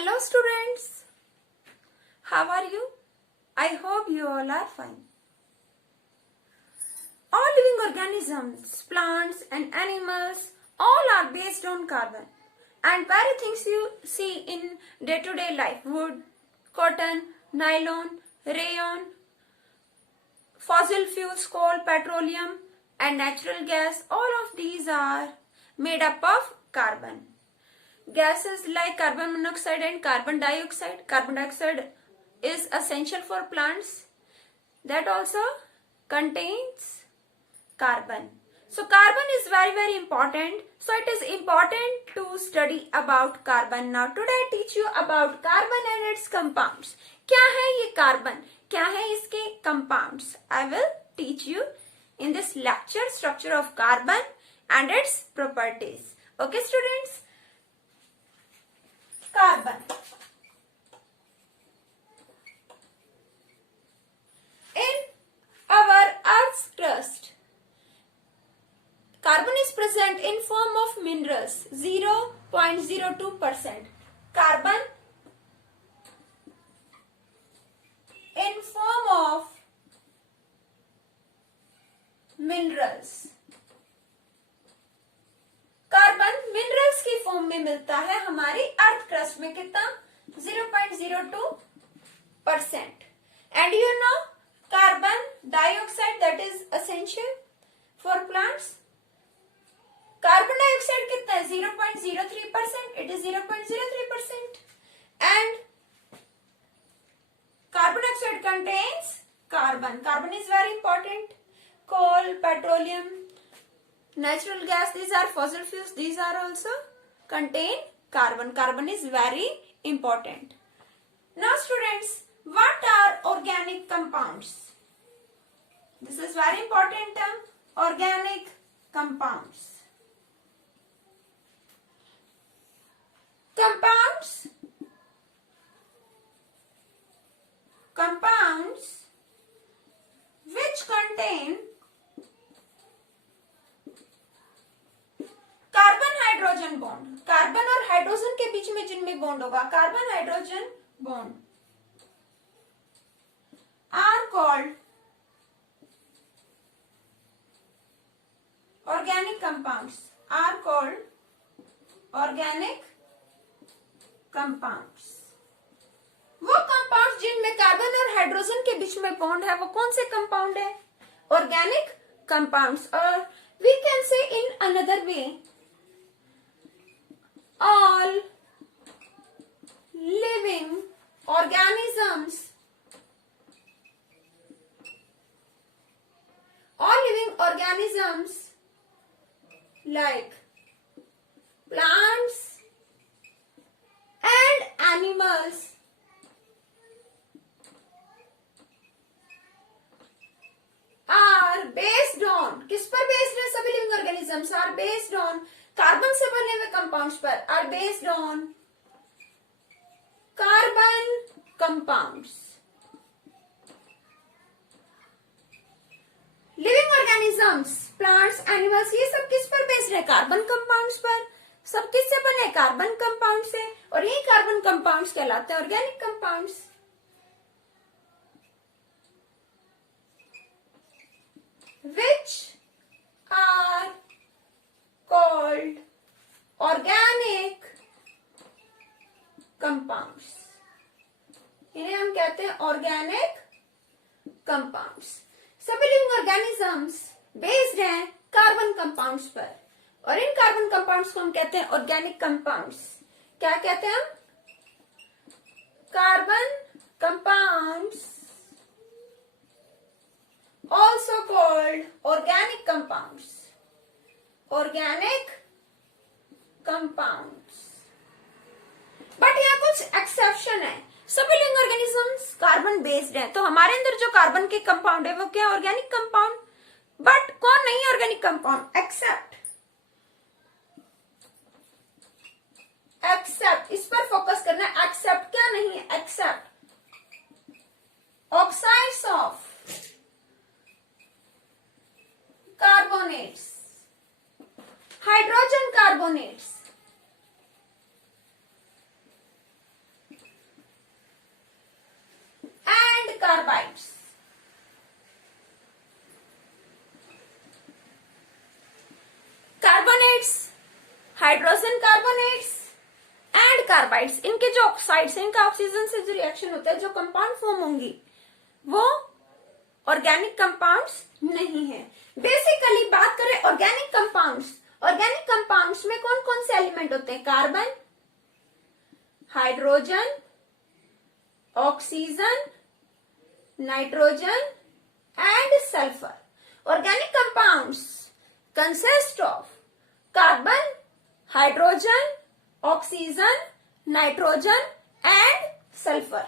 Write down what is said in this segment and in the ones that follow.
Hello students, how are you? I hope you all are fine. All living organisms, plants and animals, all are based on carbon. And very things you see in day-to-day life, wood, cotton, nylon, rayon, fossil fuels, coal, petroleum and natural gas, all of these are made up of carbon. Gases like carbon monoxide and carbon dioxide. Carbon dioxide is essential for plants. That also contains carbon. So carbon is very important. So it is important to study about carbon. Now today I teach you about carbon and its compounds. क्या है ये carbon? क्या है इसके compounds? I will teach you in this lecture structure of carbon and its properties. Okay students? Carbon. In our Earth's crust, carbon is present in form of minerals, 0.02%. Carbon in form of minerals. Carbon minerals की form में मिलता है हमारी earth crust में कितना 0.02%. And you know carbon dioxide that is essential for plants. Carbon dioxide कितना है 0.03%. It is 0.03%. And carbon dioxide contains carbon. Carbon is very important. Coal, petroleum, natural gas, these are fossil fuels, these are also contain carbon. Carbon is very important. Now students, what are organic compounds? This is very important term, organic compounds. Compounds which contain carbon hydrogen bond. Carbon और hydrogen के बीच में जिनमें bond होगा carbon hydrogen bond are called organic compounds. Are called organic compounds. वो compounds जिनमें carbon और hydrogen के बीच में बॉन्ड है वो कौन से कंपाउंड है? Organic compounds. और we can say in another way all living organisms like plants and animals are based on, किस पर बेस्ड है? सभी living organisms are based on carbon से बने हुए कंपाउंड्स पर. Are based on carbon compounds. Living organisms, plants, animals, ये सब किस पर बेस्ड है? कार्बन कंपाउंड्स पर. सब किससे बने? कार्बन कंपाउंड से. और ये कार्बन कंपाउंड्स कहलाते हैं organic compounds. which are called organic compounds. इन्हें हम कहते हैं ऑर्गेनिक कंपाउंड्स. सभी लिविंग ऑर्गेनिजम्स बेस्ड हैं कार्बन कंपाउंड्स पर और इन कार्बन कंपाउंड्स को हम कहते हैं ऑर्गेनिक कंपाउंड्स. क्या कहते हैं हम? Carbon compounds, also called organic compounds. Organic compounds. But यहाँ कुछ एक्सेप्शन है. सभी लिविंग ऑर्गेनिजम्स कार्बन बेस्ड हैं तो हमारे अंदर जो कार्बन के कंपाउंड है वो क्या? Organic compound. बट कौन नहीं है ऑर्गेनिक कंपाउंड? एक्सेप्ट. इस पर फोकस करना है. एक्सेप्ट क्या नहीं है? Except oxides of carbonates, hydrogen carbonates, hydrogen carbonates and carbides, इनके जो ऑक्साइड्स हैं, इनका ऑक्सीजन से जो रिएक्शन होता है, जो कंपाउंड फॉर्म होंगी वो ऑर्गेनिक कंपाउंड्स नहीं है। बेसिकली बात करें ऑर्गेनिक कंपाउंड्स में कौन कौन से एलिमेंट होते हैं? Carbon, hydrogen, oxygen, nitrogen and sulphur. Organic compounds consist of carbon, hydrogen, oxygen, nitrogen and sulfur.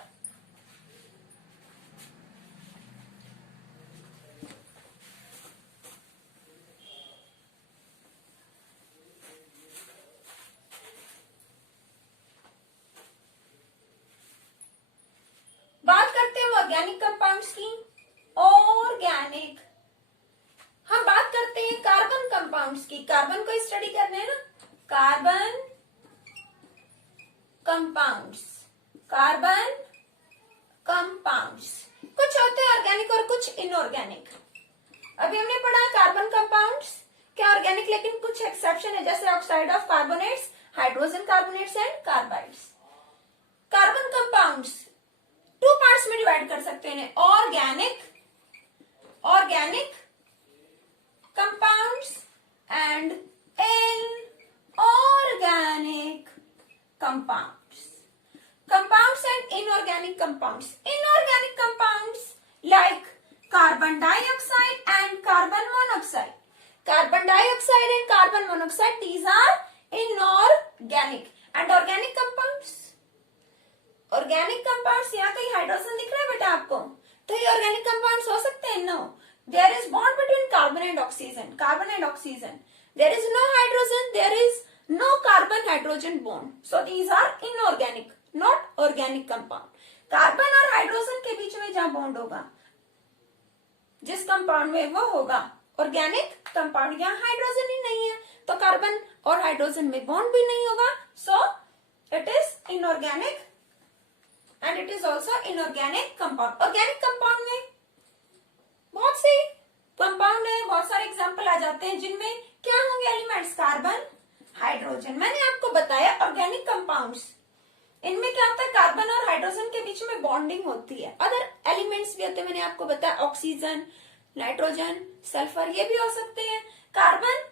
बात करते हैं ऑर्गेनिक कंपाउंड्स की। ऑर्गेनिक, हम बात करते हैं कार्बन कंपाउंड्स की। कार्बन को स्टडी करना है ना, कार्बन कंपाउंड्स। कुछ होते हैं ऑर्गेनिक और कुछ इनऑर्गेनिक। अभी हमने पढ़ा कार्बन कंपाउंड्स क्या ऑर्गेनिक, लेकिन कुछ एक्सेप्शन है, जैसे oxide of carbonates, hydrogen carbonates and carbides. Carbon compounds two parts में डिवाइड कर सकते हैं, organic compounds and inorganic compounds. Compounds and inorganic compounds. Inorganic compounds like carbon dioxide and carbon monoxide. Carbon dioxide and carbon monoxide, these are inorganic. And organic compounds? Organic compounds, यहाँ कहीं hydrogen दिख रहा है बेटा आपको? तो ये organic compounds हो सकते हैं? No. There is bond between carbon and oxygen. There is no hydrogen, there is no carbon hydrogen bond. So these are inorganic, not organic compound. Carbon और हाइड्रोजन के बीच में जहां बॉन्ड होगा, जिस कंपाउंड में वो होगा ऑर्गेनिक कंपाउंड, यहाँ हाइड्रोजन ही नहीं है तो कार्बन और हाइड्रोजन में बॉन्ड भी नहीं होगा, so it is inorganic and it is also inorganic compound. Organic compound में बहुत से कंपाउंड है, बहुत सारे एग्जाम्पल आ जाते हैं जिनमें क्या होंगे एलिमेंट्स? Carbon, hydrogen. मैंने आपको बताया ऑर्गेनिक कंपाउंड्स, इनमें क्या होता है? कार्बन और हाइड्रोजन के बीच में बॉन्डिंग होती है। अदर एलिमेंट्स भी होते हैं, मैंने आपको बताया ऑक्सीजन, नाइट्रोजन, सल्फर, ये भी हो सकते हैं। Carbon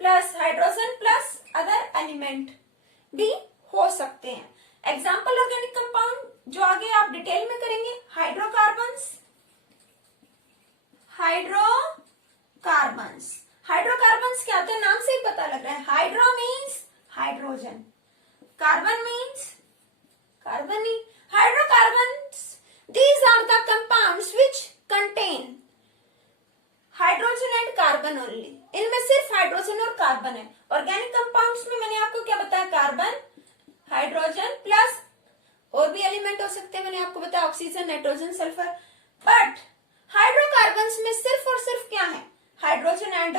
plus hydrogen plus other element भी हो सकते हैं। एग्जाम्पल ऑर्गेनिक कंपाउंड जो आगे आप डिटेल में करेंगे, हाइड्रोकार्बन्स। हाइड्रोकार्बन्स क्या होते हैं? नाम से ही पता लग रहा है, hydro means hydrogen, carbon means carbon ही। Hydrocarbons, these are the compounds which contain hydrogen and carbon only. इनमें सिर्फ हाइड्रोजन और कार्बन है। ऑर्गेनिक कंपाउंड्स में मैंने आपको क्या बताया? कार्बन, हाइड्रोजन प्लस और भी एलिमेंट हो सकते हैं, मैंने आपको बताया oxygen, nitrogen, sulphur. But hydrocarbons में सिर्फ और सिर्फ क्या है? Hydrogen and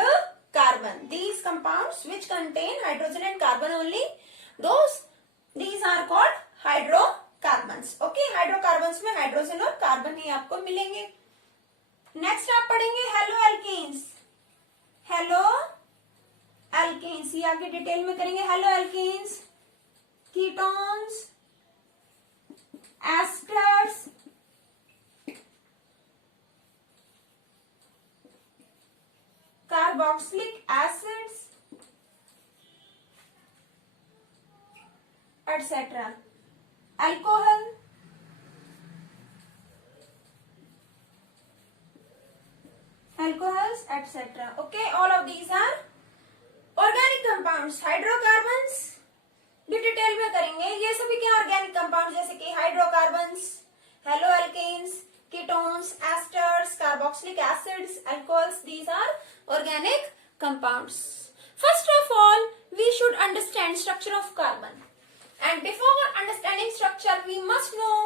carbon. These compounds which contain hydrogen and carbon only, these are called hydrocarbons. Okay, hydrocarbons में हाइड्रोजन और कार्बन ही आपको मिलेंगे। नेक्स्ट आप पढ़ेंगे हेलो एल्केन्स। ये आगे डिटेल में करेंगे। Haloalkanes, ketones, esters, carboxylic acids, etc. Alcohol, alcohols, etc. Okay, all of these are organic compounds. Hydrocarbons भी डिटेल में करेंगे। ये सभी क्या ऑर्गेनिक कंपाउंड, जैसे कि hydrocarbons, haloalkanes, ketones, esters, carboxylic acids, alcohols, these are organic compounds. First of all, we should understand structure of carbon. And before understanding structure, we must know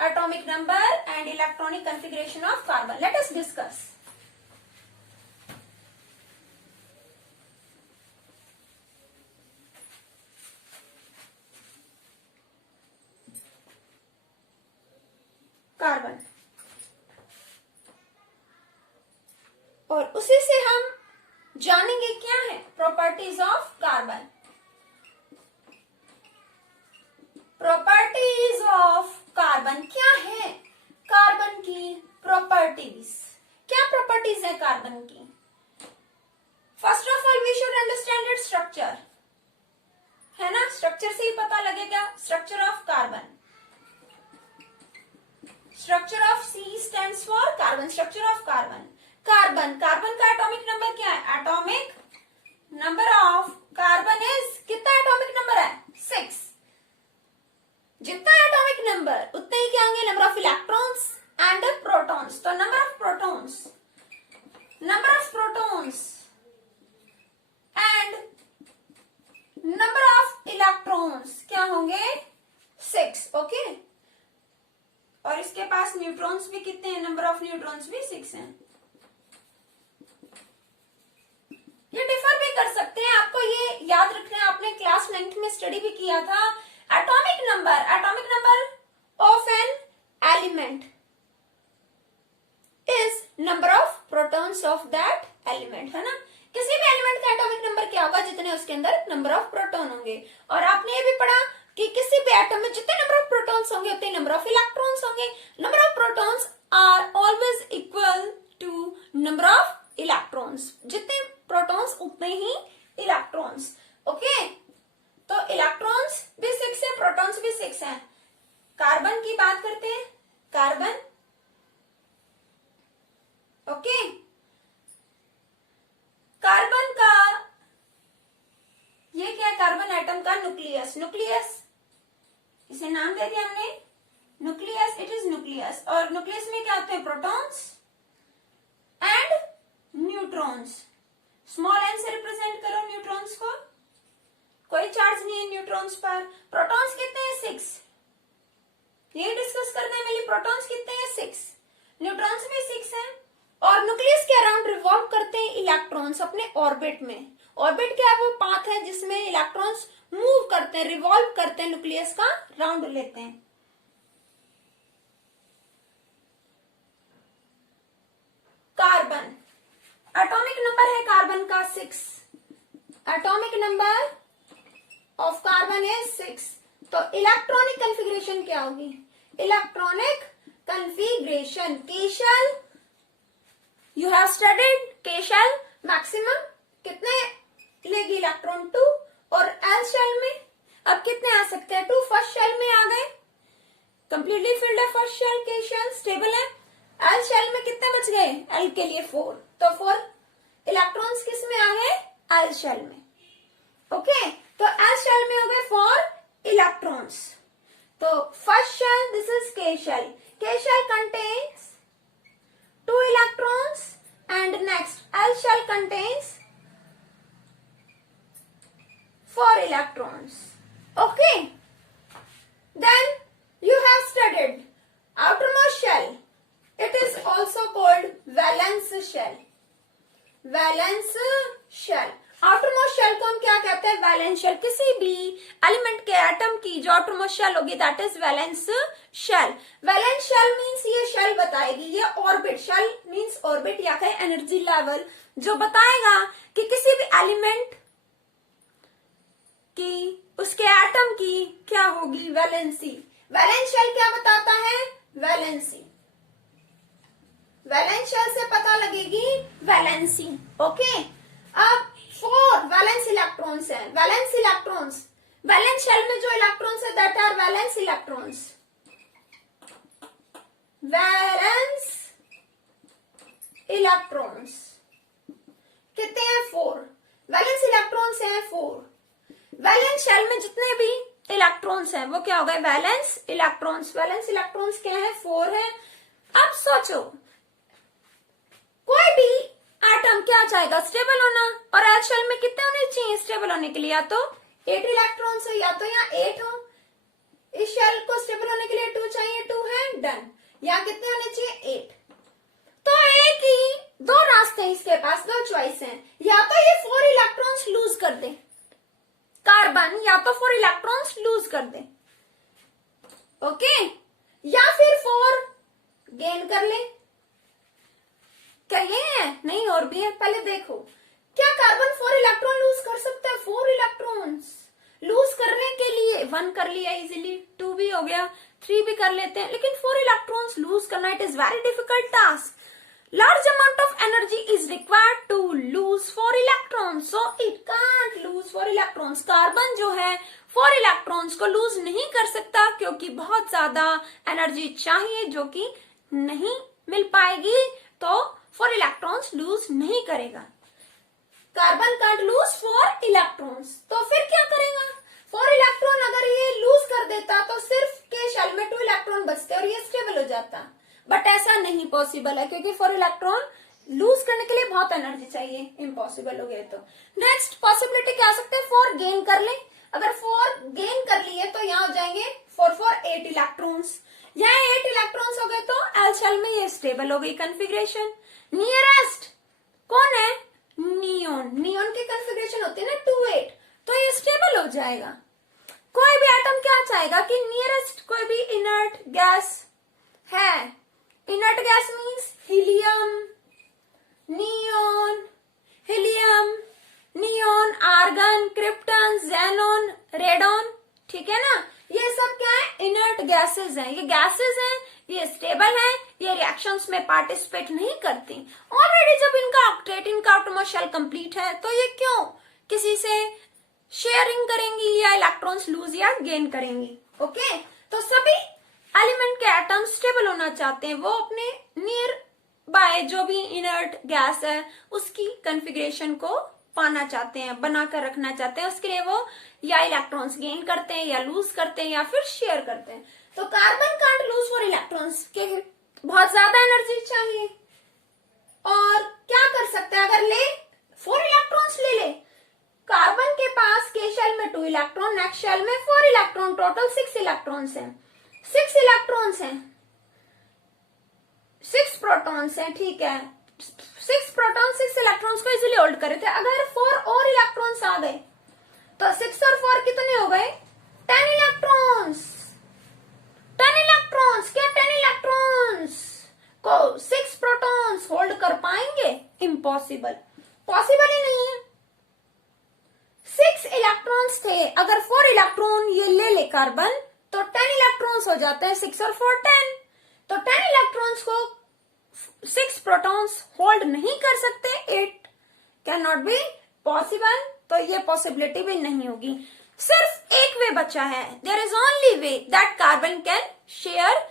atomic number and electronic configuration of carbon. Let us discuss. Carbon, और उसी से हम जानेंगे क्या है property carbon क्या है, carbon की प्रॉपर्टीज, क्या प्रॉपर्टीज है कार्बन की। First of all we should understand its structure, है ना, स्ट्रक्चर से ही पता लगेगा। Structure of carbon, structure of C stands for carbon, structure of carbon. Carbon, carbon का एटॉमिक नंबर क्या है, atomic number of carbon is, कितना एटॉमिक नंबर है, 6। जितना एटॉमिक नंबर उतने ही क्या होंगे, number of electrons and protons. तो number of protons, number of protons and number of electrons क्या होंगे, 6। ओके, और इसके पास न्यूट्रॉन्स भी कितने हैं, नंबर ऑफ न्यूट्रॉन्स भी 6 हैं। ये डिफर भी कर सकते हैं, आपको ये याद रखना है, आपने क्लास 9th में स्टडी भी किया था। Atomic number of an element is number of protons of that element, है ना। किसी भी एलिमेंट का एटॉमिक नंबर क्या होगा, जितने उसके अंदर नंबर ऑफ प्रोटॉन होंगे। और आपने ये भी पढ़ा कि किसी भी एटम में जितने नंबर ऑफ प्रोटॉन्स होंगे उतने नंबर ऑफ इलेक्ट्रॉन्स होंगे। Number of protons are always equal to number of electrons, जितने प्रोटॉन्स उतने ही इलेक्ट्रॉन्स। ओके, तो इलेक्ट्रॉन्स भी 6 है, प्रोटॉन्स भी 6 है। कार्बन की बात करते हैं, कार्बन, ओके, कार्बन का ये क्या है, कार्बन एटम का न्यूक्लियस, न्यूक्लियस इसे नाम दे दिया हमने न्यूक्लियस, इट इज न्यूक्लियस। और न्यूक्लियस में क्या होते हैं, protons and neutrons. Small n से रिप्रेजेंट करो न्यूट्रॉन्स को, कोई चार्ज नहीं है न्यूट्रॉन्स पर। प्रोटॉन्स कितने हैं, 6, ये डिस्कस करते हैं मिली। प्रोटॉन्स कितने हैं, 6, न्यूट्रॉन्स भी 6 हैं। और न्यूक्लियस के अराउंड रिवॉल्व करते हैं इलेक्ट्रॉन्स अपने ऑर्बिट में। ऑर्बिट क्या है, वो पाथ है जिसमें इलेक्ट्रॉन्स मूव करते हैं, रिवॉल्व करते हैं, न्यूक्लियस का राउंड लेते हैं। कार्बन, एटॉमिक नंबर है कार्बन का 6, atomic number of carbon is 6। तो इलेक्ट्रॉनिक कॉन्फ़िगरेशन क्या होगी, इलेक्ट्रॉनिक कॉन्फ़िगरेशन, के शेल यू हैव स्टडीड, के शेल मैक्सिमम कितने लेगी, इलेक्ट्रॉन 2। और एल शेल में अब कितने आ सकते हैं, 2। फर्स्ट शेल में आ गए, कंप्लीटली फिल्ड है फर्स्ट शेल, के शेल स्टेबल है। एल शेल में कितने बच गए, एल के लिए 4, तो 4 इलेक्ट्रॉन्स किस में आ गए, एल शेल में। ओके, तो एल शेल में हो गए 4 इलेक्ट्रॉन्स। तो फर्स्ट शेल, दिस इज के शेल, के shell contains 2 electrons and next L shell contains 4 electrons. Okay, then you have studied outermost shell, it is also called valence shell, valence shell। Outermost shell को हम क्या कहते हैं, valence shell. किसी भी element के एटम की जो आउटरमोस्ट शेल होगी that is valence shell. Valence shell means ये शेल बताएगी, ये ऑर्बिट, शेल मींस ऑर्बिट या कहे एनर्जी लेवल, जो बताएगा कि किसी भी एलिमेंट की, उसके एटम की क्या होगी, वैलेंसी। वैलेंस शेल क्या बताता है, वैलेंसी। वैलेंस शेल से पता लगेगी वैलेंसी। ओके, अब 4 वैलेंस इलेक्ट्रॉन्स हैं, वैलेंस इलेक्ट्रॉन्स, वैलेंस शेल में जो इलेक्ट्रॉन्स है that are valence electrons, valence electrons कितने हैं, 4 वैलेंस इलेक्ट्रॉन्स हैं 4। वैलेंस शेल में जितने भी इलेक्ट्रॉन्स हैं वो क्या हो गए, वैलेंस इलेक्ट्रॉन्स। वैलेंस इलेक्ट्रॉन्स क्या है, 4 है। अब सोचो कोई भी एटम क्या चाहेगा, स्टेबल होना, और एल शेल में कितने होने चाहिए स्टेबल होने के लिए, या तो 8 इलेक्ट्रॉन्स हो या तो यहाँ 8 हो। इस शेल को स्टेबल होने के लिए 2 चाहिए, 2 है, डन। यहाँ कितने होने चाहिए, 8। तो एक ही 2 रास्ते हैं इसके पास, 2 चॉइस हैं, या तो ये 4 इलेक्ट्रॉन्स लूज कर दे कार्बन, या तो 4 इलेक्ट्रॉन्स लूज कर दे, ओके, या फिर 4 गेन कर ले। क्या ये है, नहीं और भी है, पहले देखो क्या कार्बन 4 इलेक्ट्रॉन लूज कर सकता है, 4 इलेक्ट्रॉन्स लूज करने के लिए 1 कर लिया इजीली, 2 भी हो गया, 3 भी कर लेते हैं, लेकिन 4 इलेक्ट्रॉन्स लूज करना it is very difficult task. Large amount of energy is required to lose 4 electrons, so it can't lose 4 electrons. Carbon जो है 4 इलेक्ट्रॉन्स को लूज नहीं कर सकता क्योंकि बहुत ज्यादा एनर्जी चाहिए जो कि नहीं मिल पाएगी, तो 4 इलेक्ट्रॉन्स लूज नहीं करेगा. कार्बन कांट लूज 4 इलेक्ट्रॉन्स, तो फिर क्या करेगा? 4 इलेक्ट्रॉन अगर ये लूज कर देता तो सिर्फ के शेल में 2 इलेक्ट्रॉन बचते और ये स्टेबल हो जाता, बट ऐसा नहीं पॉसिबल है क्योंकि 4 इलेक्ट्रॉन लूज करने के लिए बहुत एनर्जी चाहिए, इम्पॉसिबल हो गया. तो नेक्स्ट पॉसिबिलिटी क्या आ सकते हैं? 4 गेन कर ले. अगर 4 गेन कर लिए तो यहाँ हो जाएंगे 4 4 8 इलेक्ट्रॉन्स. यहाँ 8 इलेक्ट्रॉन्स हो गए तो एल शेल में ये स्टेबल हो गई कॉन्फ़िगरेशन. नियरेस्ट कौन है? नियोन. नियोन की कॉन्फ़िगरेशन होती है ना 2 8, तो ये स्टेबल हो जाएगा. कोई भी एटम क्या चाहेगा कि नियरेस्ट कोई भी इनर्ट गैस है. Inert gas means helium, neon, helium, neon, argon, krypton, xenon, radon. ठीक है ना, ये सब क्या है? इनर्ट गैसेस हैं. ये गैसेस हैं, ये स्टेबल हैं, ये रिएक्शंस में पार्टिसिपेट नहीं करती. ऑलरेडी जब इनका ऑक्टेट, इनका आउटरमोस्ट शेल कंप्लीट है, तो ये क्यों किसी से शेयरिंग करेंगी या इलेक्ट्रॉन्स लूज या गेन करेंगी? ओके, तो सभी एलिमेंट के एटम स्टेबल होना चाहते हैं, वो अपने नियर बाय जो भी इनर्ट गैस है उसकी कॉन्फ़िगरेशन को पाना चाहते हैं, बनाकर रखना चाहते हैं. उसके लिए वो या इलेक्ट्रॉन्स गेन करते हैं या लूज करते हैं या फिर शेयर करते हैं. तो कार्बन कांट लूज 4 इलेक्ट्रॉन्स के बहुत ज्यादा एनर्जी चाहिए, और क्या कर सकते हैं? अगर ले 4 इलेक्ट्रॉन्स ले ले, कार्बन के पास के शेल में 2 इलेक्ट्रॉन, नेक्स्ट शेल में 4 इलेक्ट्रॉन, टोटल 6 इलेक्ट्रॉन्स हैं. 6 इलेक्ट्रॉन्स हैं, 6 प्रोटॉन्स हैं. ठीक है, 6 प्रोटॉन 6 इलेक्ट्रॉन्स को इजीली होल्ड कर रहे थे. अगर 4 और इलेक्ट्रॉन्स आ गए तो 6 और 4 कितने हो गए? 10 इलेक्ट्रॉन्स. 10 इलेक्ट्रॉन्स, क्या 10 इलेक्ट्रॉन्स को 6 प्रोटॉन्स होल्ड कर पाएंगे? इम्पॉसिबल, पॉसिबल ही नहीं है. 6 इलेक्ट्रॉन्स थे, अगर 4 इलेक्ट्रॉन ये ले ले कार्बन तो 10 इलेक्ट्रॉन्स हो जाते हैं. 6 और 4 10, तो 10 इलेक्ट्रॉन्स को 6 प्रोटॉन्स होल्ड नहीं कर सकते. It can not be possible, तो ये पॉसिबिलिटी भी नहीं होगी. सिर्फ एक वे बचा है. There is only way that carbon can share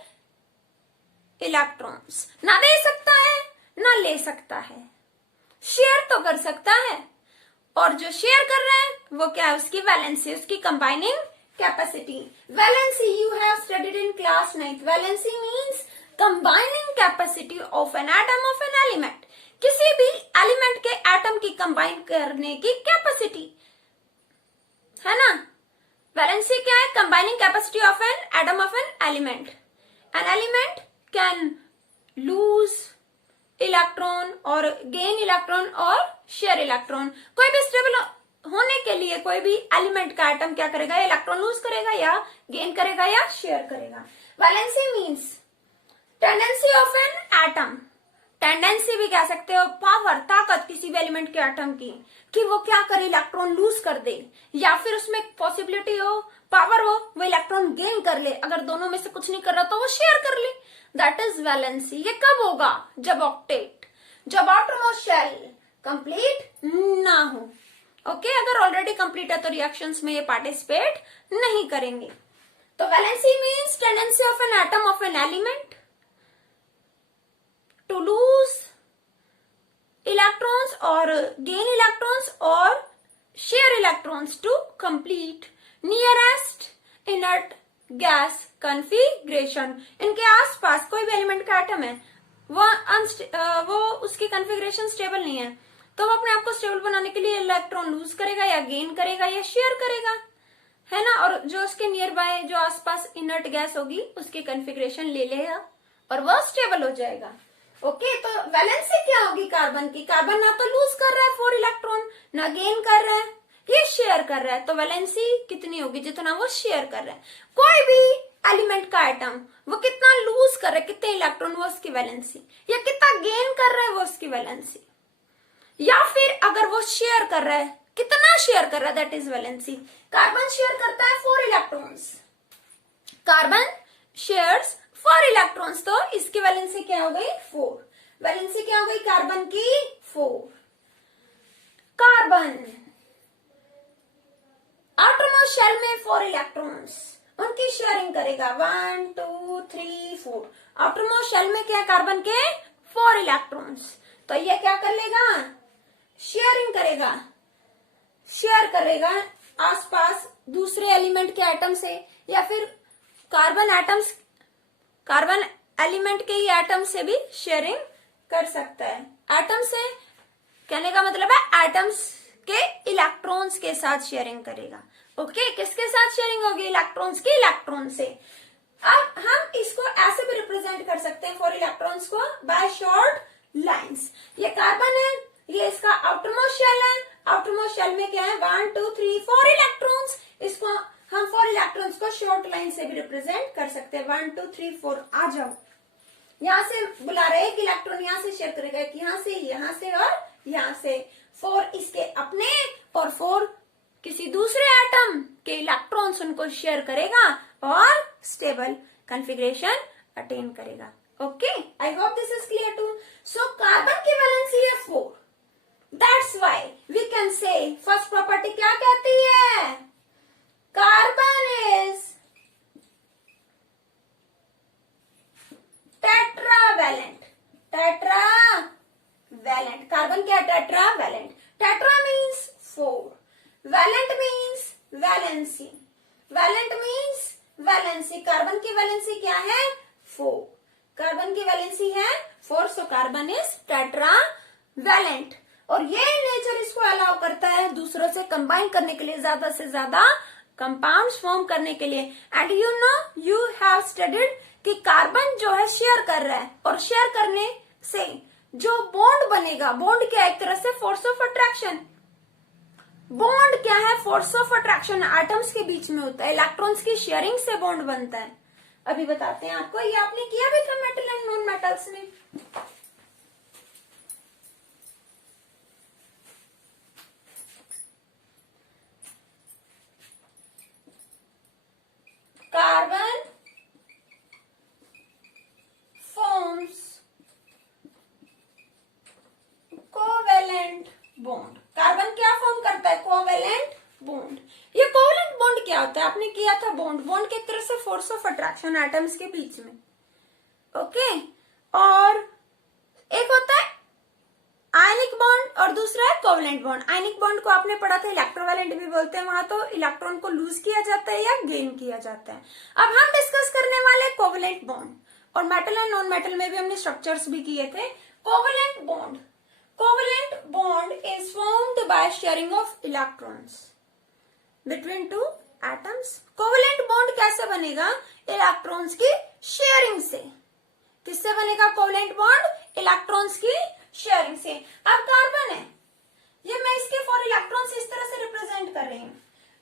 electrons. ना दे सकता है ना ले सकता है, शेयर तो कर सकता है. और जो शेयर कर रहा है वो क्या है? उसकी वैलेंसी, उसकी combining capacity. Valency you have studied in class 9th. Valency means combining capacity of an atom of an element. किसी भी एलिमेंट के एटम की कंबाइन करने की कैपेसिटी है ना. वैलेंसी क्या है? Combining capacity of an atom of an element. An element can lose electron और गेन इलेक्ट्रॉन और शेयर इलेक्ट्रॉन. कोई भी स्टेबल होने के लिए कोई भी एलिमेंट का एटम क्या करेगा? इलेक्ट्रॉन लूज करेगा या गेन करेगा या शेयर करेगा. Valency means tendency of an atom. Tendency भी कह सकते हो, पावर, ताकत किसी भी एलिमेंट के एटम की कि वो क्या करे? इलेक्ट्रॉन लूज कर दे, या फिर उसमें पॉसिबिलिटी हो, पावर हो, वो इलेक्ट्रॉन गेन कर ले. अगर दोनों में से कुछ नहीं कर रहा तो वो शेयर कर ले. That is valency. ये कब होगा? जब ऑक्टेट, जब आउटरमोस्ट शेल कंप्लीट ना हो. ओके, अगर ऑलरेडी कंप्लीट है तो रिएक्शंस में ये पार्टिसिपेट नहीं करेंगे. तो valency means tendency of an atom of an element to lose electrons or gain electrons or share electrons to complete nearest inert gas configuration. इनके आसपास कोई भी एलिमेंट का एटम है, वो उसकी कॉन्फ़िगरेशन स्टेबल नहीं है, तो वो अपने आप को स्टेबल बनाने के लिए इलेक्ट्रॉन लूज करेगा या गेन करेगा या शेयर करेगा, है ना. और जो उसके नियर बाय जो आसपास इनर्ट गैस होगी उसकी कॉन्फ़िगरेशन ले लेगा और वह स्टेबल हो जाएगा. ओके, तो वैलेंसी क्या होगी कार्बन की? कार्बन ना तो लूज कर रहा है 4 इलेक्ट्रॉन, ना गेन कर रहा है, ये शेयर कर रहा है. तो वैलेंसी कितनी होगी? जितना वो शेयर कर रहा है. कोई भी एलिमेंट का एटम वो कितना लूज कर रहा है, कितने इलेक्ट्रॉन, वो उसकी वैलेंसी, या कितना गेन कर रहा है वो उसकी वैलेंसी. या फिर अगर वो शेयर कर रहा है, कितना शेयर कर रहा है, that is valency. Carbon share करता है 4 इलेक्ट्रॉन्स. कार्बन शेयर्स 4 इलेक्ट्रॉन्स, तो इसकी वैलेंसी क्या हो गई 4। वैलेंसी क्या हो गई कार्बन की 4। कार्बन आउटरमोस्ट शेल में 4 इलेक्ट्रॉन्स, उनकी शेयरिंग करेगा 1 2 3 4। आउटरमोस्ट शेल में क्या है कार्बन के 4 इलेक्ट्रॉन्स, तो ये क्या कर लेगा शेयरिंग करेगा, शेयर करेगा आसपास दूसरे एलिमेंट के एटम से, या फिर कार्बन एलिमेंट के ही एटम से भी शेयरिंग कर सकता है। एटम से कहने का मतलब है एटम्स के इलेक्ट्रॉन्स के साथ शेयरिंग करेगा। ओके, किसके साथ शेयरिंग होगी इलेक्ट्रॉन्स की, इलेक्ट्रॉन से। अब हम इसको ऐसे भी रिप्रेजेंट कर सकते हैं 4 इलेक्ट्रॉन्स को बाय शॉर्ट लाइंस। ये कार्बन है, ये इसका आउटरमोस्ट शेल है, आउटरमोस्ट शेल में क्या है 1 2 3 4 इलेक्ट्रॉन्स, इसको हम 4 इलेक्ट्रॉन्स को शॉर्ट लाइन से भी रिप्रेजेंट कर सकते हैं 1 2 3 4। आ जाओ, यहां से बुला रहे हैं कि इलेक्ट्रॉन यहां से शेयर करेगा, यहां से और यहां से। 4 इसके अपने और 4 किसी दूसरे एटम के इलेक्ट्रॉन्स उनको शेयर करेगा और स्टेबल कॉन्फ़िगरेशन अटेन करेगा। Okay, I hope this is clear too. So carbon की वैलेंसी है 4, that's why we can say first property क्या कहती है, carbon is tetravalent. Tetravalent, carbon क्या tetravalent. Tetra means 4, valent means valency, valent means valency. Carbon की valency क्या है 4, carbon की वैलेंसी है 4, सो कार्बन इज टेट्रावैलेंट। और ये नेचर इसको अलाउ करता है दूसरों से कंबाइन करने के लिए, ज्यादा से ज्यादा कंपाउंड्स फॉर्म करने के लिए। एंड यू हैव स्टडीड कि कार्बन जो है शेयर कर रहा है, और शेयर करने से जो बॉन्ड बनेगा, बॉन्ड क्या है एक तरह से फोर्स ऑफ अट्रैक्शन। बॉन्ड क्या है फोर्स ऑफ अट्रैक्शन, एटम्स के बीच में होता है, इलेक्ट्रॉन्स की शेयरिंग से बॉन्ड बनता है। अभी बताते हैं आपको, ये आपने किया भी था मेटल एंड नॉन मेटल्स में। Carbon forms covalent bond. Carbon क्या फॉर्म करता है कोवेलेंट बॉन्ड। ये कोवेलेंट बॉन्ड क्या होता है, आपने किया था बॉन्ड, बॉन्ड की तरह से फोर्स ऑफ अट्रैक्शन एटम्स के बीच में। ओके, और एक होता है आयनिक बॉन्ड और दूसरा है कोवेलेंट बॉन्ड। आयनिक बॉन्ड को आपने पढ़ा था इलेक्ट्रोवैलेंट भी बोलते हैं, वहां तो इलेक्ट्रॉन को लूज किया जाता है या गेन किया जाता है। अब हम डिस्कस करने वाले कोवेलेंट बॉन्ड, और मेटल एंड नॉन मेटल में भी हमने स्ट्रक्चर्स भी किए थे। Covalent bond, covalent bond is formed by sharing of electrons between two atoms. Covalent bond कैसे बनेगा, इलेक्ट्रॉन्स की शेयरिंग से। किससे बनेगा कोवेलेंट बॉन्ड, इलेक्ट्रॉन्स की शेयरिंग से। अब कार्बन है, ये मैं इसके 4 इलेक्ट्रॉन्स इस तरह से रिप्रेजेंट कर रही हूं,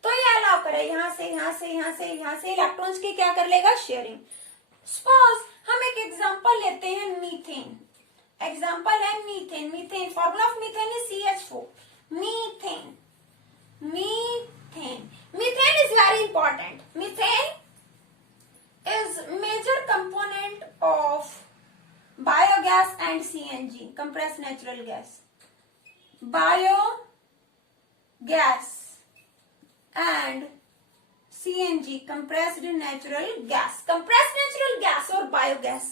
तो ये अलाउ करे यहां से यहां से यहां से यहां से इलेक्ट्रॉन्स की क्या कर लेगा शेयरिंग। सपोज हम एक एग्जांपल लेते हैं मीथेन। एग्जांपल है methane. Methane, formula of methane is CH4। Methane, methane, methane is very important. Methane is major component of biogas and CNG, compressed natural gas. Biogas and CNG, compressed natural gas. Compressed natural gas और biogas,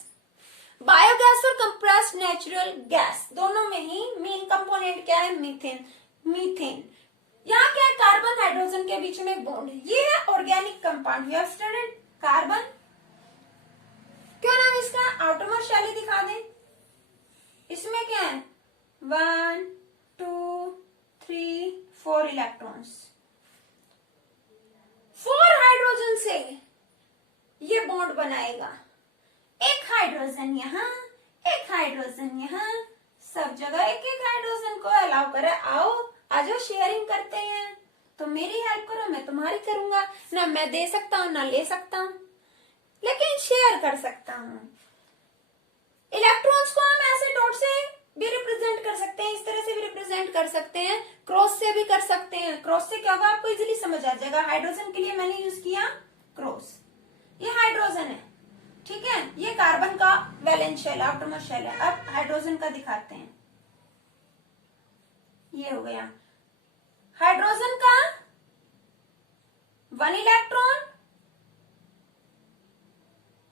biogas और compressed natural gas दोनों में ही main component क्या है methane. Methane यहाँ क्या है, carbon hydrogen के बीच में बॉन्ड, ये है organic compound. You have studied carbon, क्या नाम इसका, आउटरमोस्ट शेल दिखा दें। इसमें क्या है 1 2 3 4 इलेक्ट्रॉन्स, 4 हाइड्रोजन से ये बॉन्ड बनाएगा। एक हाइड्रोजन यहाँ, एक हाइड्रोजन यहाँ, सब जगह एक एक हाइड्रोजन को अलाउ करे। आओ आजो शेयरिंग करते हैं, तो मेरी हेल्प करो मैं तुम्हारी करूंगा ना। मैं दे सकता हूँ ना ले सकता हूँ, लेकिन शेयर कर सकता हूँ। इलेक्ट्रॉन्स को हम ऐसे डॉट से भी रिप्रेजेंट कर सकते हैं, इस तरह से भी रिप्रेजेंट कर सकते हैं, क्रॉस से भी कर सकते हैं। क्रॉस से क्या होगा आपको इजीली समझ आ जाएगा। हाइड्रोजन के लिए मैंने यूज किया क्रॉस, ये हाइड्रोजन है, ठीक है, ये कार्बन का वैलेंस शेल, आउटरमोस्ट शेल है। अब हाइड्रोजन का दिखाते हैं। ये हो गया हाइड्रोजन का 1 इलेक्ट्रॉन,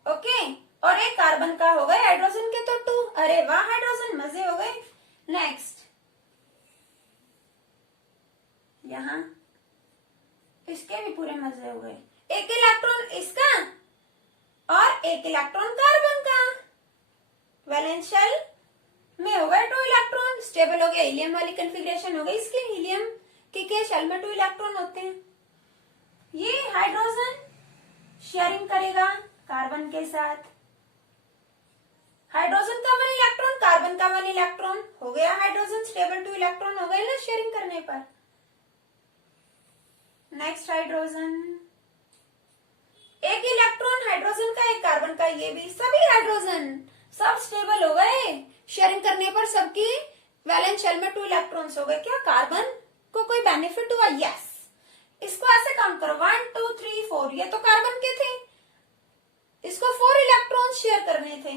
ओके, और एक कार्बन का हो गए, हाइड्रोजन के तो 2। अरे वाह हाइड्रोजन, मजे हो गए। नेक्स्ट यहां इसके भी पूरे मजे हो गए। एक इलेक्ट्रॉन इसका और एक इलेक्ट्रॉन कार्बन का, वैलेंस शेल में हो गए 2 इलेक्ट्रॉन, स्टेबल हो गया, हीलियम वाली कॉन्फ़िगरेशन हो गई इसकी। हीलियम के शेल में 2 इलेक्ट्रॉन होते हैं। ये हाइड्रोजन शेयरिंग करेगा कार्बन के साथ, हाइड्रोजन का 1 इलेक्ट्रॉन, कार्बन का 1 इलेक्ट्रॉन, हो गया हाइड्रोजन स्टेबल 2 इलेक्ट्रॉन हो गए ना शेयरिंग करने पर। नेक्स्ट हाइड्रोजन, एक इलेक्ट्रॉन हाइड्रोजन का, एक कार्बन का, ये भी सभी हाइड्रोजन सब स्टेबल हो गए शेयरिंग करने पर, सबकी वैलेंस शेल में 2 इलेक्ट्रॉन्स हो गए। क्या कार्बन को कोई बेनिफिट हुआ? यस। इसको ऐसे काउंट करो 1 2 3 4, ये तो कार्बन के थे, इसको 4 इलेक्ट्रॉन शेयर करने थे,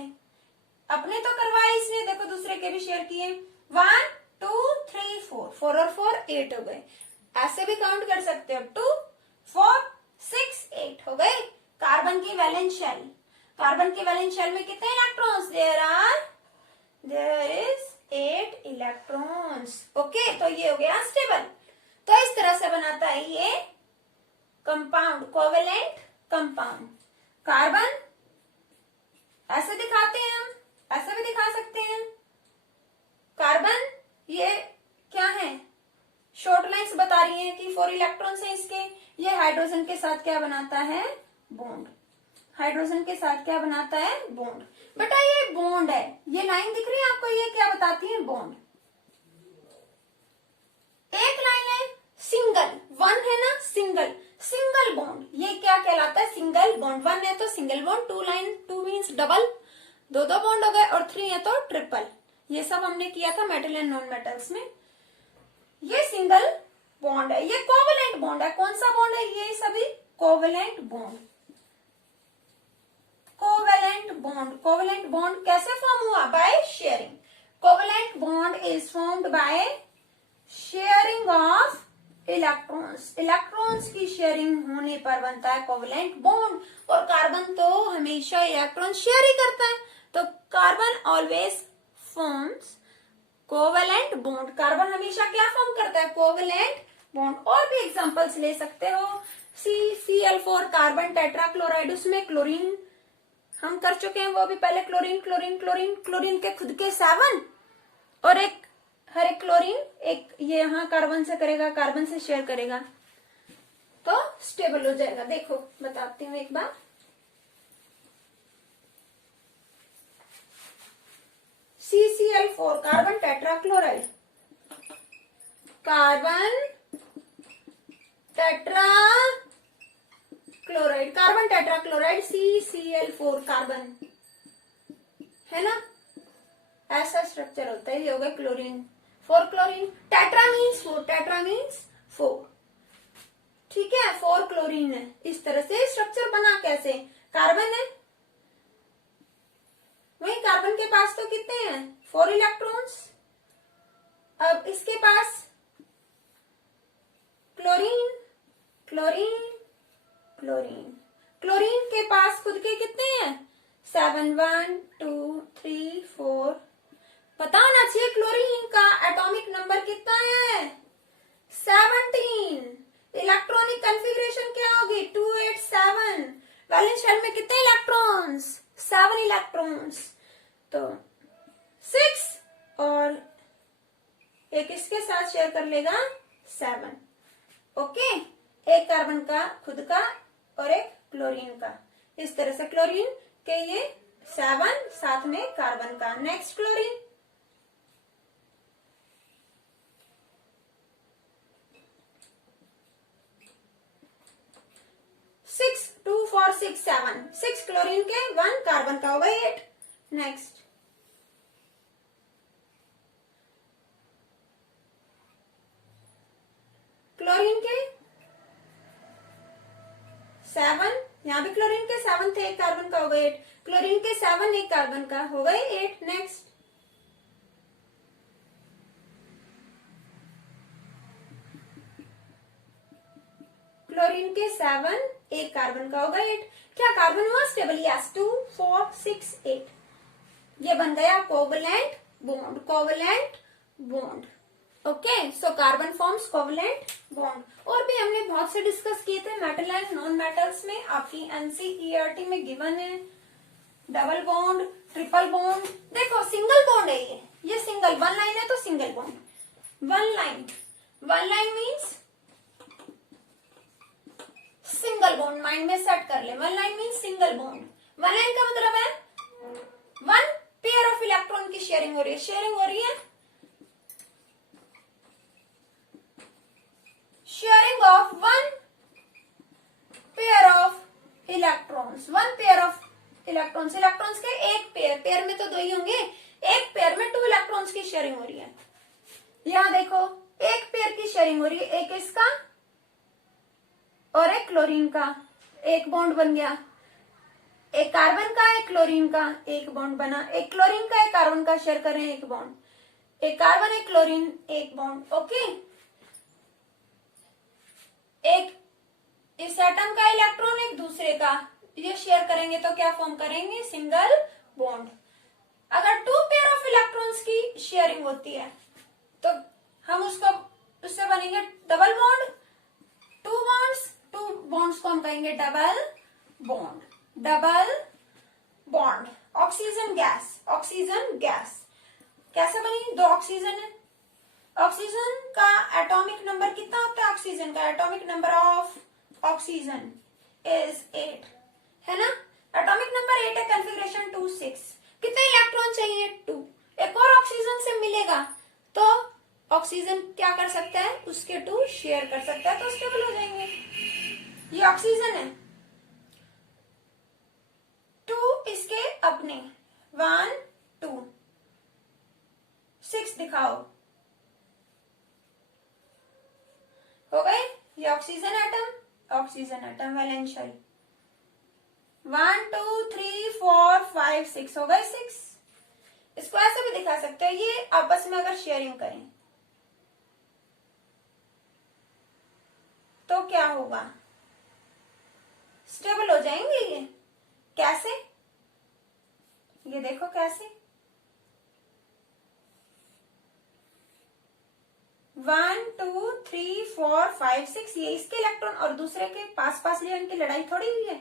अपने तो करवाए इसने, देखो दूसरे के भी शेयर किए। 1 2 3 4, 4 और 4 8 हो गए। ऐसे भी काउंट कर सकते हो, 2 4 6 8 हो गए। कार्बन की वैलेंस शेल, कार्बन की वैलेंस शेल में कितने electrons? There is 8 electrons, okay. तो ये हो गया स्टेबल। तो इस तरह से बनाता है ये कंपाउंड, कोवेलेंट कंपाउंड। कार्बन ऐसे दिखाते हैं हम, ऐसे भी दिखा सकते हैं। कार्बन ये क्या है, शॉर्ट लाइंस बता रही है कि 4 इलेक्ट्रॉन्स हैं इसके। ये हाइड्रोजन के साथ क्या बनाता है? बॉन्ड। हाइड्रोजन के साथ क्या बनाता है? बॉन्ड। बेटा ये बॉन्ड है, ये लाइन दिख रही है आपको, ये क्या बताती है? बॉन्ड। एक लाइन है सिंगल, 1 है ना, सिंगल, सिंगल बॉन्ड, ये क्या कहलाता है? Single bond. 1 है तो single bond, 2 line, 2 means double, 2 bond हो गए, और 3 है तो ट्रिपल। ये सब हमने किया था मेटल एंड नॉन मेटल्स में। ये सिंगल बॉन्ड है, ये कोवेलेंट बॉन्ड है। कौन सा बॉन्ड है? ये सभी covalent bond. Covalent bond, covalent bond कैसे फॉर्म हुआ? By sharing. Covalent bond is formed by sharing of electrons. Electrons की शेयरिंग होने पर बनता है कोवेलेंट बॉन्ड। और कार्बन तो हमेशा इलेक्ट्रॉन शेयर ही करता है, तो carbon always forms covalent bond. Carbon हमेशा क्या फॉर्म करता है? Covalent bond. और भी एग्जांपल्स ले सकते हो, CCl4 कार्बन टेट्राक्लोराइड, उसमें क्लोरीन हम कर चुके हैं, वो भी पहले क्लोरीन क्लोरीन क्लोरीन, क्लोरीन के खुद के 7 और एक हर एक क्लोरीन, एक ये यहां कार्बन से करेगा, कार्बन से शेयर करेगा तो स्टेबल हो जाएगा। देखो बताती हूँ एक बार। CCl4 carbon tetrachloride, carbon tetrachloride, carbon tetrachloride CCl4 carbon है ना, ऐसा स्ट्रक्चर होता है। ये हो गया chlorine, 4 chlorine, tetra means 4, tetra means 4, ठीक है, 4 क्लोरीन है। इस तरह से स्ट्रक्चर बना। कैसे? कार्बन है, वही कार्बन के पास तो कितने हैं? 4 इलेक्ट्रॉन्स। अब इसके पास क्लोरीन क्लोरीन क्लोरीन, क्लोरीन के पास खुद के कितने हैं? 7 1 2 3 4। पता होना चाहिए क्लोरीन का एटॉमिक नंबर कितना है? 17। इलेक्ट्रॉनिक कॉन्फ़िगरेशन क्या होगी? 2 8 7। वैलेंस शेल में कितने इलेक्ट्रॉन्स? 7 इलेक्ट्रॉन्स, तो 6 और एक इसके साथ शेयर कर लेगा 7, ओके। एक कार्बन का खुद का और एक क्लोरीन का, इस तरह से क्लोरीन के ये 7 साथ में कार्बन का। नेक्स्ट क्लोरीन, सिक्स 2 4 6 7, 6 क्लोरीन के, 1 कार्बन का होगा 8। नेक्स्ट क्लोरीन के 7 यहाँ भी क्लोरीन के 7 थे, एक कार्बन का हो गया 8, क्लोरीन के 7 एक कार्बन का हो गए 8। नेक्स्ट क्लोरीन के 7 एक कार्बन का होगा 8। क्या कार्बन हुआ स्टेबल? यस, 2 4 6 8। ये बन गया covalent bond, covalent bond. Okay, सो कार्बन फॉर्म्स कोवलेंट बॉन्ड। और भी हमने बहुत से डिस्कस किए थे मेटल एंड नॉन मेटल्स में, आपकी एनसीईआरटी में गिवन है। डबल बॉन्ड, ट्रिपल बॉन्ड, देखो सिंगल बॉन्ड है ये सिंगल, वन लाइन है तो single bond. One line means single bond, mind में सेट कर ले। One line mean single bond. One line का मतलब है वन पेयर ऑफ इलेक्ट्रॉन की शेयरिंग हो रही है, शेयरिंग हो रही है, sharing of one pair of electrons, one pair of electrons, electrons के एक पेयर, पेयर में तो दो ही होंगे, एक पेयर में 2 इलेक्ट्रॉन्स की शेयरिंग हो रही है। यहां देखो एक पेयर की शेयरिंग हो रही है, एक इसका और एक क्लोरीन का, एक बॉन्ड बन गया। एक कार्बन का एक क्लोरीन का एक बॉन्ड बना, एक क्लोरीन का एक कार्बन का शेयर कर रहे हैं एक बॉन्ड, एक कार्बन एक क्लोरीन एक बॉन्ड। ओके, एक इस एटम का इलेक्ट्रॉन एक दूसरे का ये शेयर करेंगे तो क्या फॉर्म करेंगे? Single bond. अगर 2 पेयर ऑफ इलेक्ट्रॉन्स की शेयरिंग होती है तो हम उससे बनेंगे डबल बॉन्ड, 2 बॉन्ड्स को हम कहेंगे double bond, double bond. Oxygen gas कैसे बनी? 2 ऑक्सीजन है, ऑक्सीजन का एटॉमिक नंबर कितना होता है? ऑक्सीजन का atomic number of oxygen is 8, है ना? एटॉमिक नंबर 8 है, कॉन्फ़िगरेशन 2 6। कितने इलेक्ट्रॉन चाहिए? 2। एक और ऑक्सीजन से मिलेगा तो ऑक्सीजन क्या कर सकता है? उसके 2 शेयर कर सकता है तो स्टेबल हो जाएंगे। ये ऑक्सीजन है, 2 इसके अपने, 1 2 6 दिखाओ, हो गए। ये ऑक्सीजन एटम वैलेंशियल 1 2 3 4 5 6 हो गए 6। इसको ऐसे भी दिखा सकते हैं, ये आपस में अगर शेयरिंग करें तो क्या होगा? स्टेबल हो जाएंगे ये। कैसे? ये देखो कैसे, 1 2 3 4 5 6, ये इसके इलेक्ट्रॉन और दूसरे के पास पास लिए, इनकी लड़ाई थोड़ी हुई है,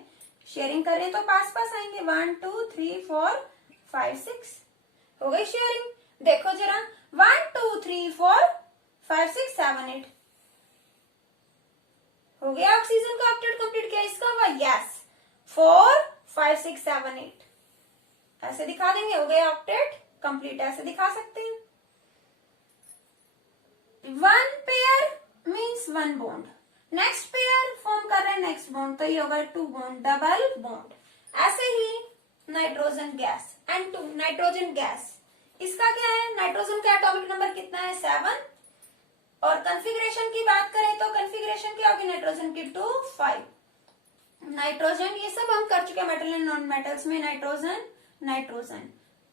शेयरिंग कर रहे हैं तो पास पास आएंगे। 1 2 3 4 5 6 हो गई शेयरिंग। देखो जरा, 1 2 3 4 5 6 7 8 हो गया। ऑक्सीजन का ऑक्टेट कंप्लीट किया, इसका हुआ यस 4 5 6 7 8, ऐसे दिखा देंगे, हो गया ऑक्टेट कंप्लीट, ऐसे दिखा सकते हैं। 1 pair means 1 bond, next pair form कर रहे हैं नेक्स्ट बॉन्ड तो ये होगा 2 बॉन्ड, डबल बॉन्ड। ऐसे ही nitrogen gas N2, nitrogen gas, इसका क्या है? नाइट्रोजन का एटॉमिक नंबर कितना है? 7। और कॉन्फ़िगरेशन की बात करें तो कॉन्फ़िगरेशन क्या होगी नाइट्रोजन की? 2 5। नाइट्रोजन ये सब हम कर चुके हैं मेटल एंड नॉन मेटल्स में। नाइट्रोजन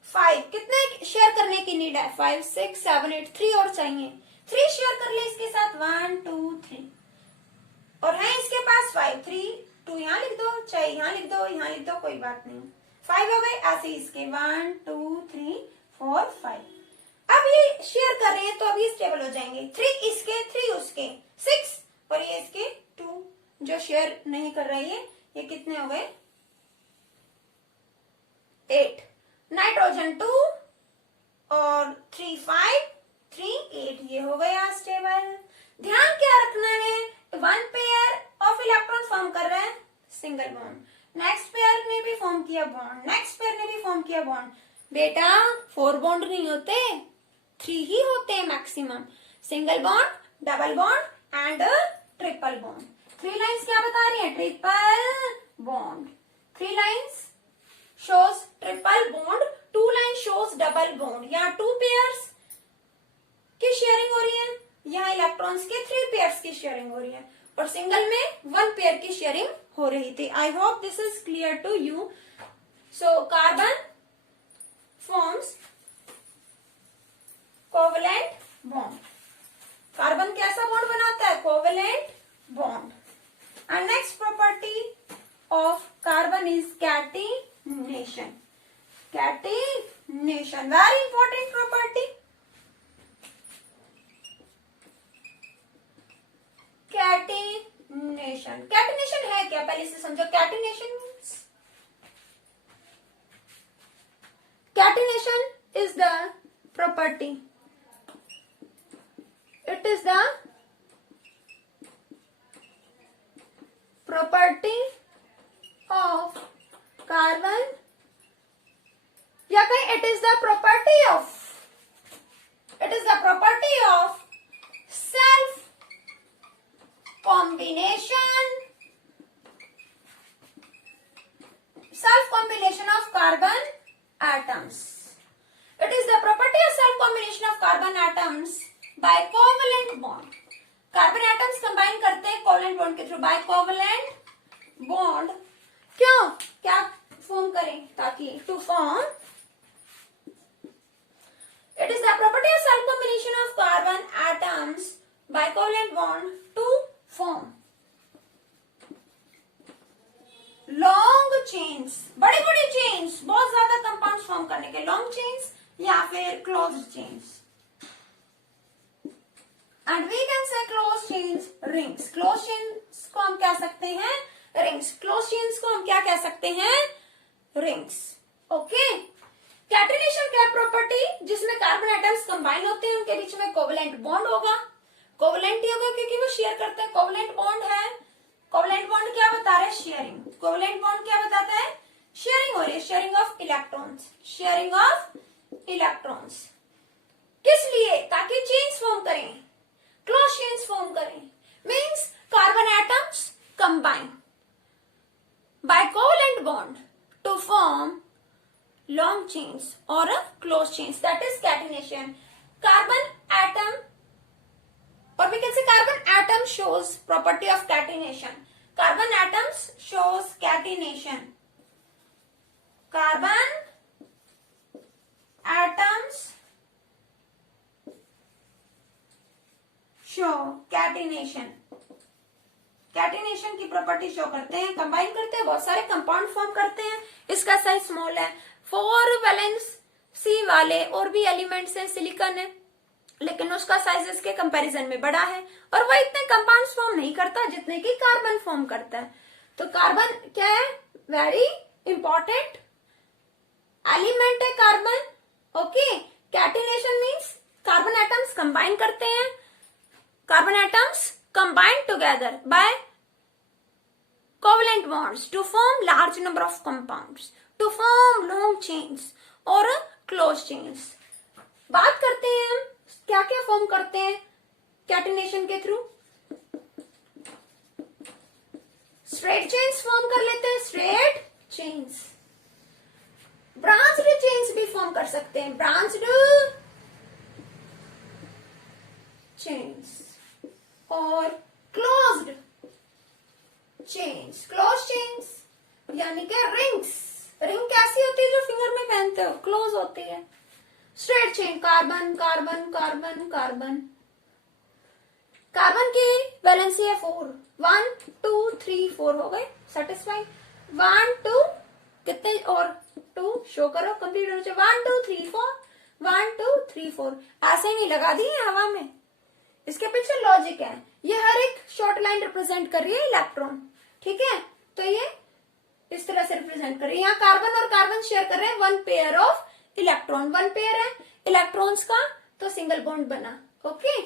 5, कितने शेयर करने की नीड है? 5 6 7 8, 3 और चाहिए, 3 शेयर कर ले इसके साथ, 1 2 3, और है इसके पास 5, 3 2 यहाँ लिख दो, चाहे यहाँ लिख दो, यहाँ लिख दो, कोई बात नहीं, 5 हो गए। ऐसे इसके 1 2 3 4 5। अब ये शेयर कर रहे हैं तो अब ये स्टेबल हो जाएंगे, 3 इसके 3 उसके 6, और ये इसके 2 जो शेयर नहीं कर रही है, ये कितने हो गए? 8। नाइट्रोजन 2 और 3 5 3 8, ये हो गया स्टेबल। ध्यान क्या रखना है? 1 पेयर ऑफ इलेक्ट्रॉन फॉर्म कर रहे हैं सिंगल बॉन्ड, नेक्स्ट पेयर ने भी फॉर्म किया बॉन्ड, नेक्स्ट पेयर ने भी फॉर्म किया बॉन्ड। बेटा 4 बॉन्ड नहीं होते, 3 ही होते हैं maximum, single bond, double bond and triple bond. 3 lines क्या बता रही है? Triple bond. 3 lines shows triple bond, 2 line shows double bond. यहाँ 2 पेयर्स की शेयरिंग हो रही है, यहाँ इलेक्ट्रॉन्स के 3 पेयर्स की शेयरिंग हो रही है, और सिंगल में 1 पेयर की शेयरिंग हो रही थी. I hope this is clear to you. So carbon forms covalent bond. कार्बन कैसा बॉन्ड बनाता है? Covalent bond. And next property of carbon is catenation. Catenation, very important property. Catenation. Catenation है क्या? पहले से समझो. Catenation means, catenation is the property. It is the property of carbon, या कहीं it is the property of, it is the property of self combination, self combination of carbon atoms. It is the property of self combination of carbon atoms by covalent bond. Carbon atoms combine करते हैं covalent bond के through. By covalent bond. क्यों? क्या form करें? ताकि to form. It is the property of self combination of carbon atoms by covalent bond to form long chains. बड़ी बड़ी chains, बहुत ज्यादा कंपाउंड्स फॉर्म करने के लॉन्ग चेन्स या फिर closed chains. And we can say close chains rings. Close chains को हम क्या सकते हैं? रिंग्स. क्लोज चेन्स को हम क्या कह सकते हैं? रिंग्स. ओके. कैटिनेशन क्या प्रॉपर्टी? जिसमें कार्बन एटम्स कंबाइन होते हैं, उनके बीच में कोवेलेंट बॉन्ड होगा. कोवेलेंट ही होगा क्योंकि वो शेयर करते हैं. कोवेलेंट बॉन्ड है. कोवेलेंट बॉन्ड क्या बता रहा है? शेयरिंग. कोवेलेंट बॉन्ड क्या बताता है? शेयरिंग हो रही है. Sharing of electrons. Sharing of electrons. किस लिए? ताकि चेन्स फॉर्म करें, क्लोज चेन्स फॉर्म करें. Means carbon atoms combine by covalent bond to form long chains और close chains. That is catenation. Carbon atom, or we can say carbon atom shows property of catenation. Carbon atoms shows catenation. Carbon atoms show catenation. Catenation की property show करते हैं. Combine करते हैं, बहुत सारे compound form करते हैं. इसका साइज स्मॉल है. 4 वैलेंस सी वाले और भी एलिमेंट्स हैं. सिलिकॉन है, लेकिन उसका साइज इसके कंपैरिजन में बड़ा है और वह इतने कंपाउंड्स फॉर्म नहीं करता जितने की कार्बन फॉर्म करता है. तो कार्बन क्या है? वेरी इंपॉर्टेंट एलिमेंट है carbon. Okay. Catenation means carbon atoms combine करते हैं. Carbon atoms combine together by covalent bonds to form large number of compounds, to form long chains और क्लोज चेन्स. बात करते हैं हम क्या क्या फॉर्म करते हैं कैटिनेशन के थ्रू. स्ट्रेट चेन्स फॉर्म कर लेते हैं. Straight chains. ब्रांच्ड चेन्स भी फॉर्म कर सकते हैं. ब्रांच्ड चेन्स और क्लोज्ड चेन्स. क्लोज चेन्स यानी कि रिंग्स. रिंग कैसी होती है? जो फिंगर में पहनते हो, क्लोज होती है. Straight chain. Carbon carbon carbon carbon. Carbon की वैलेंसी है 4. 1 2 3 4 हो गए. सेटिस्फाइड. 1 2 कितने और 2 शो करो. कंप्लीट होना चाहिए. 1 2 3 4. 1 2 3 4 ऐसे ही नहीं लगा दी है हवा में. इसके पीछे लॉजिक है. ये हर एक शॉर्ट लाइन रिप्रेजेंट कर रही है इलेक्ट्रॉन. ठीक है. तो ये इस तरह से रिप्रेजेंट कर रही है. यहाँ कार्बन और कार्बन शेयर कर रहे हैं 1 पेयर ऑफ इलेक्ट्रॉन. 1 पेयर है इलेक्ट्रॉन्स का, तो सिंगल बॉन्ड बना. ओके.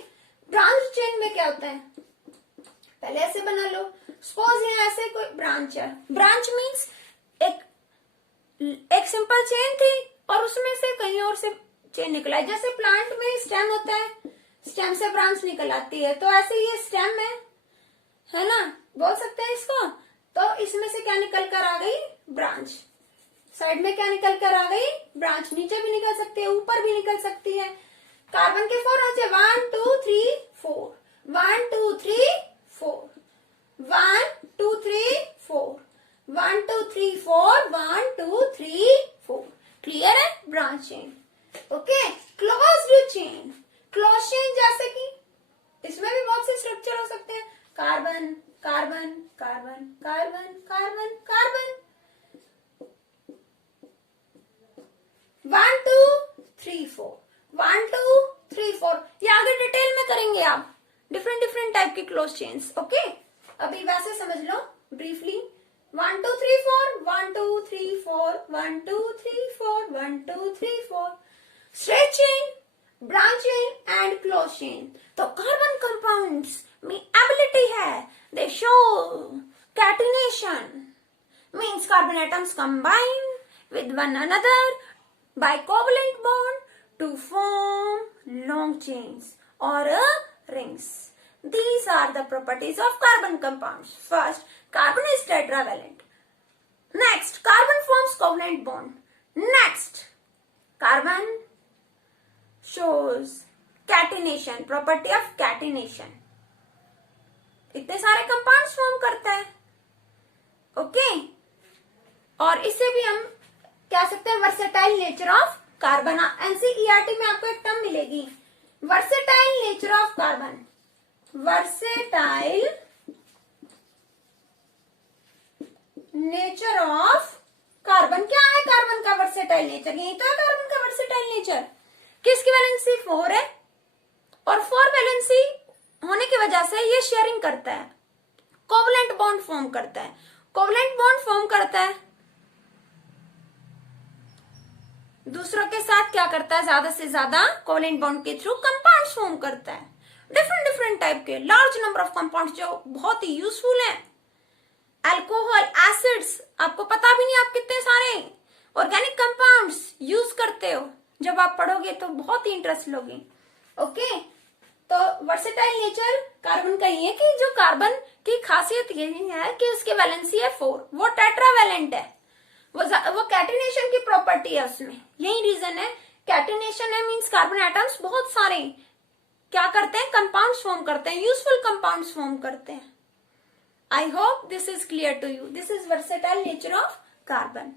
ब्रांच चेन में क्या होता है? पहले ऐसे बना लो. सपोज यहाँ ऐसे कोई ब्रांच है. ब्रांच मीन्स एक सिंपल चेन थी और उसमें से कहीं और से चेन निकला है. जैसे प्लांट में स्टेम होता है, स्टेम से ब्रांच निकल आती है. तो ऐसे ये स्टेम है ना, बोल सकते हैं इसको. तो इसमें से क्या निकल कर आ गई? ब्रांच. साइड में क्या निकल कर आ गई? ब्रांच. नीचे भी निकल सकती है, ऊपर भी निकल सकती है. कार्बन के 4 होते हैं. 1 2 3 4. 1 2 3 4. 1 2 3 4 1 2 3 4 1 2 3 4 क्लियर है? Branch chain. Okay. Closed chain. Close chain जैसे कि इसमें भी बहुत से स्ट्रक्चर हो सकते हैं. Carbon carbon carbon carbon carbon carbon. 1 2 3 4 1 2 3 4. ये आगे डिटेल में करेंगे आप. डिफरेंट डिफरेंट टाइप के क्लोज चेन्स. ओके. अभी वैसे समझ लो briefly. 1 2 3 4 1 2 3 4 1 2 3 4 1 2 3 4. Straight chain, branch chain and close chain. तो कार्बन कंपाउंड्स में एबिलिटी है. दे show catenation. Means carbon atoms combine with one another by covalent bond to form long chains or rings. These are the properties of carbon compounds. First, carbon is tetravalent. Next, carbon forms covalent bond. Next, carbon shows catenation, property of catenation. इतने सारे compounds form करता है. Okay. और इससे भी हम कह सकते हैं versatile nature of carbon. NCERT में आपको एक टर्म मिलेगी, versatile nature of carbon. Versatile nature of carbon. क्या है कार्बन का वर्सेटाइल नेचर? यही तो है कार्बन का वर्सेटाइल नेचर. किसकी वैलेंसी 4 है और 4 वैलेंसी होने की वजह से ये शेयरिंग करता है, कोवलेंट बॉन्ड फॉर्म करता है. कोवलेंट बॉन्ड फॉर्म करता है, दूसरों के साथ क्या करता है, ज्यादा से ज्यादा कोवलेंट बॉन्ड के थ्रू कंपाउंड्स फॉर्म करता है. डिफरेंट डिफरेंट टाइप के लार्ज नंबर ऑफ कंपाउंड्स जो बहुत ही यूजफुल हैं. अल्कोहल, एसिड्स, आपको पता भी नहीं आप कितने सारे ऑर्गेनिक कंपाउंड्स यूज करते हो. जब आप पढ़ोगे तो बहुत ही इंटरेस्ट लोगे. ओके. तो वर्सेटाइल नेचर कार्बन का ये है कि जो कार्बन की खासियत यही है कि उसकी वैलेंसी है 4, वो टेट्रावैलेंट है. वो कैटिनेशन की प्रॉपर्टी है उसमें. यही रीजन है. कैटिनेशन है मींस कार्बन एटम्स बहुत सारे क्या करते हैं, कंपाउंड्स फॉर्म करते हैं, यूजफुल कंपाउंड्स फॉर्म करते हैं. I hope this is clear to you. This is versatile nature of carbon.